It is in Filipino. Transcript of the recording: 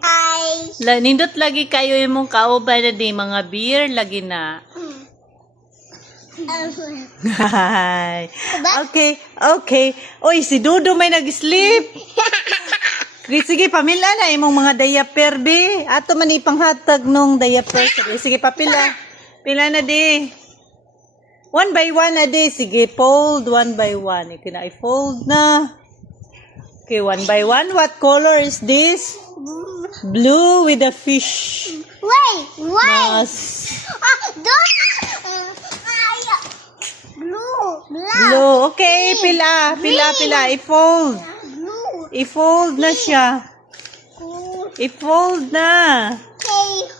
Ay. Nindot lagi kayo imong kauban na di mga beer lagi na. Hi. Okay, okay. Oy, si Dudo may nag-sleep. Sige, pamila na imong mga diaper, be. Ato man ipanghatag nung diaper. Sige, papila. Pila na, di. One by one na, di. Sige, fold one by one. Ikina i-fold na. Okay, one by one. What color is this? Blue with a fish. Wait. Mas. Don't. Blue. Black. Blue. Okay, pila. I-fold. Blue. I-fold na siya. I-fold na. Okay.